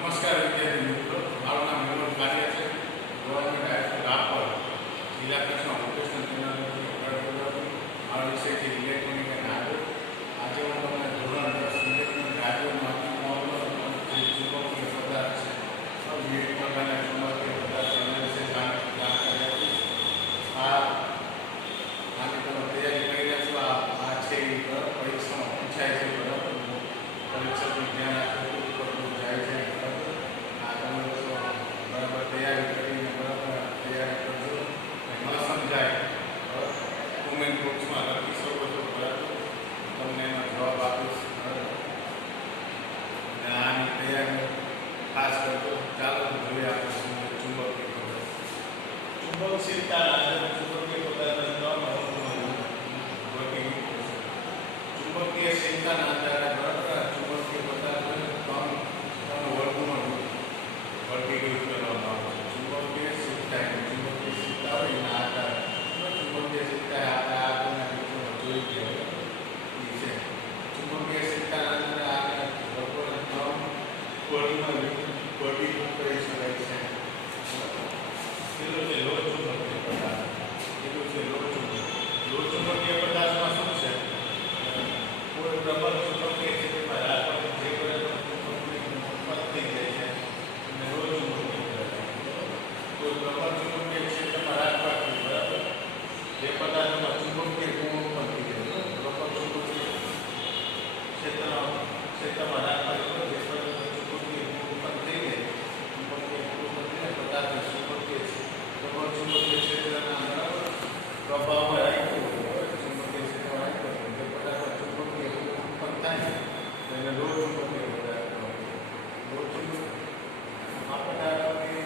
નમસ્કાર વિદ્યાર્થી મિત્રો, મારું નામ વિનોદ કારિયા છે. ગવર્મેન્ટ હાઈસ્કૂલ રાપર જિલ્લા કક્ષાનો વોકેશનલ ટ્રેનર. મારો વિષય છે ઇલેક્ટ્રોનિક અને હાર્ડવેર. આજે હું તમને ધોરણ 10 ઇલેક્ટ્રોનિક હાર્ડવેરમાંથી જે ચુંબકીય પદાર્થ છે, વિવિધ પ્રકારના ચુંબકીય પદાર્થ એના વિશે જાણકારી આપીશ. આની તમે તૈયારી કરી રહ્યા છો. આ છે એ પરીક્ષામાં પૂછાય છે. બરાબર, પરીક્ષકનું ધ્યાન રાખવું જાય છે. બરાબર તૈયારી કરીને બરાબર તૈયારી કરજો. ન સમજાય કોમેન્ટ બોક્સમાં લખી શકો છો. બરાબર, તમને એનો જવાબ આપીશ. અને આની તૈયારી ખાસ કરજો. ચાલો જોઈએ આપણે ચુંબકીય પદાર્થ. ચુંબકશીલતા ચુંબકીય પદાર્થના ચુંબકીય શીલતાના આધારે બરાબર ચુંબકીય પદાર્થ ત્રણ વર્ગોમાં વર્ગીકૃત કરવામાં આવે છે. ચુંબકીય શીલતા ચુંબકીય શીલતા હોય એના આધારે ચુંબકીય શીલતા આપણે આગળના વિડીયોમાં જોઈ ગયા છે. ચુંબકીય શીલતાના આધારે વર્ગોને ત્રણ વર્ગમાં વર્ગીકૃત કરી શકાય છે. પેલું છે લોહ ચુંબકીય પદાર્થ. પેલું છે લોહ ચુંબકીય પદાર્થમાં શું છે? કોઈ પ્રબળ ચુંબકીય ક્ષેત્રમાં રાખવાથી જે ચુંબકીય ઉત્પન્ન થઈ જાય છે અને લોહ ચુંબકીય પદાર્થ. કોઈ પ્રબળ ચુંબકીય ક્ષેત્રમાં રાખવાથી બરાબર જે પદાર્થમાં ચુંબકીય ગુણ ઉત્પન્ન થઈ જાય છે. પ્રબળ ચુંબકીય ક્ષેત્રમાં રાખવાથી જે પદાર્થમાં ચુંબકીય ગુણ ઉત્પન્ન થઈ જાય ચુંબકીય ગુણ ઉત્પન્ન થઈને પદાર્થ ચુંબકીય પ્રબળ ચુંબકીય ક્ષેત્રના બરાબર પ્રભાવમાં રાખ્યું ચુંબકીય ક્ષેત્રમાં રાખ્યું જે પદાર્થમાં ચુંબકીય ગુણ ઉત્પન્ન થાય એને લોહ ચુંબકીય પદાર્થ કહેવાય. લોહ ચુંબકીય આ પદાર્થની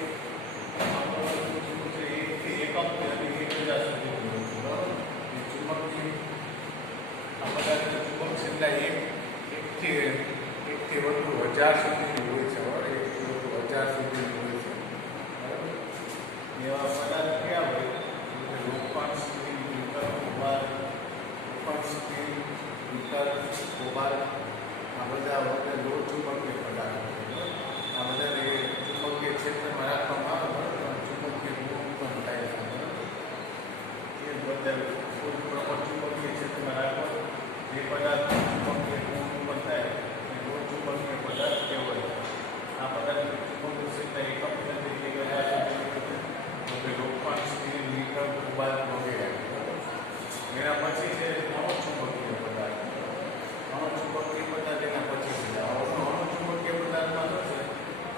એકથી એકમથી અને 1000 સુધી હોય છે. બરાબર, એ ચુંબકીય આ પદાર્થની ચુંબકશીલતા એકથી વધુ 1000 સુધીની હોય છે. 1થી વધુ 1000 સુધીની હોય છે. બરાબર, એવા પદાર્થ ક્યાં હોય? લોખંડ, સ્ટીલ, નિકલ, કોબાલ્ટ, લોખંડ, સ્ટીલ, નિકલ, કોબાલ્ટ આ બધા વખતે લોહ ચુંબકીય પદાર્થ. આ બધાને ચુંબકીય ક્ષેત્રમાં રાખવામાં આવે તો ચુંબકીય ગુણ ઉત્પન્ન થાય છે. એ બધા કોઈ પ્રબળ ચુંબકીય ક્ષેત્રમાં રાખવા જે પદાર્થ ચુંબકીય ગુણ ઉત્પન્ન થાય એ લોહ ચુંબકીય પદાર્થ કહેવાય. આ પદાર્થની ચુંબકીય ક્ષેત્રના એકમ તરીકે લોખંડ, સ્ટીલ, નિકલ, કોબાલ્ટ વગેરે. એના પછી છે અણુ ચુંબકીય પદાર્થ. અણુ ચુંબકીય પદાર્થ એના પછી છે. અણુ ચુંબકીય પદાર્થમાં શું છે?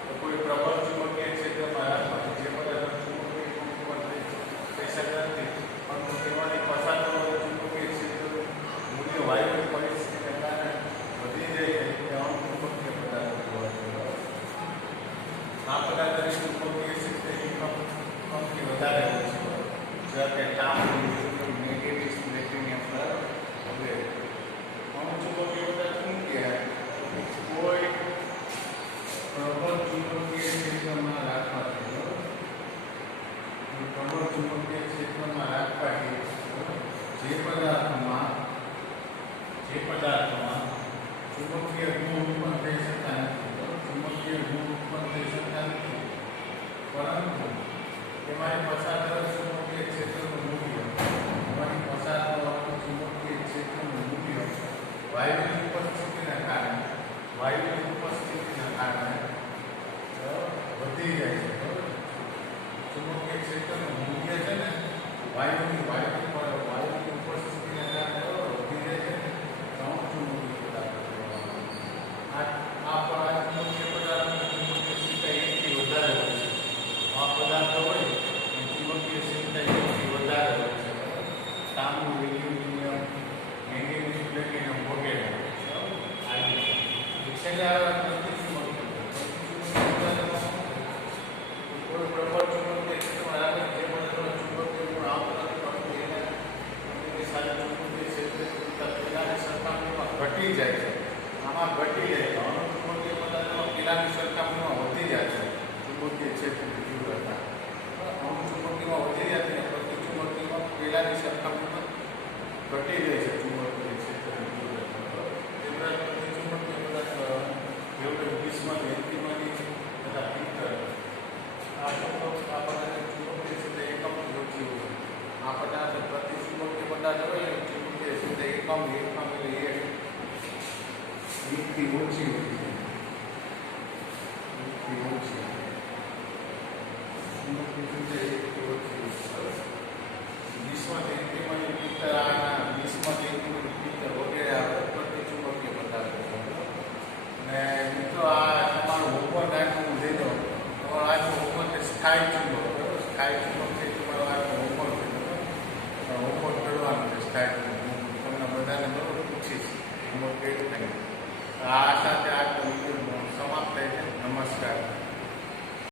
તો કોઈ પ્રબળ ચુંબકીય ક્ષેત્રમાં રાખવાથી જે પદાર્થ ચુંબકીય ગુણ ઉત્પન્ન થઈ શકતા નથી પરંતુ તેમાંથી પસાર થવાનું ચુંબકીય ક્ષેત્રનું મૂલ્ય વાયુની પરિસ્થિતિને કારણે વધી જાય છે તે અણુ ચુંબકીય પદાર્થ કહેવાય. આ પદાર્થની ચુંબકીય ક્ષેત્ર એકમથી વધારે હોય છે. જેવા કે તાંબુ, મેગ્નેટિક, પ્લેટિનિયમ વગેરે. અણુ ચુંબકીય પદાર્થ શું કહેવાય? કોઈ પ્રબળ ચુંબકીય ક્ષેત્રમાં રાખવાથી પ્રબળ ચુંબકીય ક્ષેત્રમાં રાખવાથી જે પદાર્થમાં ચુંબકીય ગુણ ઉત્પન્ન થઈ શકતા નથી, ચુંબકીય ગુણ ઉત્પન્ન થઈ શકતા નથી પરંતુ તેમાંથી પસાર થતા ચુંબકીય ક્ષેત્રનું મૂલ્ય ચુંબકીય ક્ષેત્રનું મૂલ્ય વાયુની ઉપસ્થિતિના કારણે વધી જાય છે. ચુંબકીય ક્ષેત્રનું મૂલ્ય છે ને વાયુની ઉપસ્થિતિના કારણે વધી જાય છે. અણુ ચુંબકીય પદાર્થ આ ચુંબકીય પદાર્થની ચુંબકીય ક્ષેત્ર 1થી વધારે હોય છે. આ પદાર્થ હોય ચુંબકીય ક્ષેત્ર 1થી વધારે હોય છે. તાંબુ, એલ્યુમિનિયમ, મેંગેનીઝ, પ્લેટિનમ વગેરે. કોઈ પ્રબળ ચુંબકીય ક્ષેત્રમાં રાખે જે પદાર્થનો ચુંબકીય ગુણ આવતો નથી પરંતુ એની સાથે ચુંબકીય ક્ષેત્ર પેલાની સરખામણીમાં ઘટી જાય છે. આમાં ઘટી જાય છે. અણુ ચુંબકીય પદાર્થમાં પેલાની સરખામણીમાં વધી જાય છે ચુંબકીય ક્ષેત્રની તીવ્રતા. અણુ ચુંબકીયમાં વધી જાય છે પ્રતિ ચુંબકીયમાં પેલાની સરખામણીમાં ઘટી જાય છે ચુંબકીય ક્ષેત્રની તીવ્રતા. ચુંબકીય પદાર્થ જેવડે 20માંથી 80માંથી એકથી ઓછી હોય છે. એકથી ઓછી. વિશ્વ જયંતિમાં પિત્તર આના વિશ્વ જયંતિમાં પિત્તર વગેરે આ પ્રતિચુંબકીય પદાર્થો છે. ને મિત્રો આ તમારું હોમવર્ક આટલું લઈ લો. તમારું આજનું હોમવર્ક સ્થાયી ચુંબક. બરાબર, સ્થાયી ચુંબક છે તમારું આજનું હોમવર્ક છે. હોમવર્ક કરવાનું છે સ્થાયી ચુંબક. તમને બધાને બરોબર પૂછીશ હોમવર્ક કેવું થાય. આ સાથે આજનો વિડીયો સમાપ્ત થાય છે. નમસ્કાર.